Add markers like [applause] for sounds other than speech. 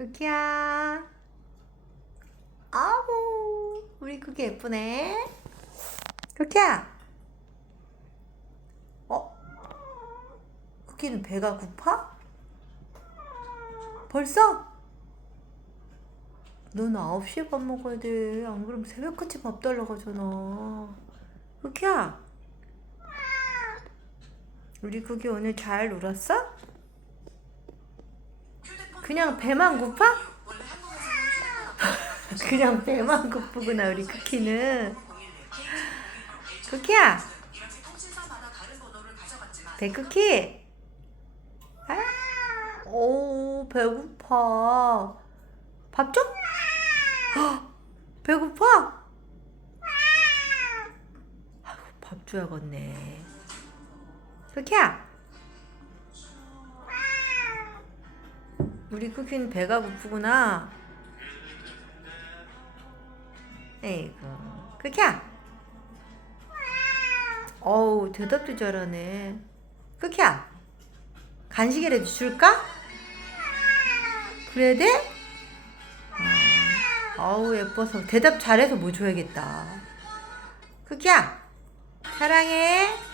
쿠키야. 아우, 우리 쿠키 예쁘네. 쿠키야. 어? 쿠키는 배가 고파? 벌써? 넌 9시에 밥 먹어야 돼. 안 그러면 새벽같이 밥 달라고 하잖아. 쿠키야. 우리 쿠키 오늘 잘 놀았어? 그냥 배만 고파? [laughs] 그냥 배만 고프구나 우리 쿠키는 쿠키야 배쿠키 아, 오 배고파 밥 좀? 헉, 배고파? 아이고, 밥 줘야겠네 쿠키야 우리 쿠키는 배가 고프구나. 에이구, 쿠키야. 어우, 대답도 잘하네. 쿠키야, 간식이라도 줄까? 그래야 돼? 아, 어우, 예뻐서. 대답 잘해서 뭐 줘야겠다. 쿠키야, 사랑해.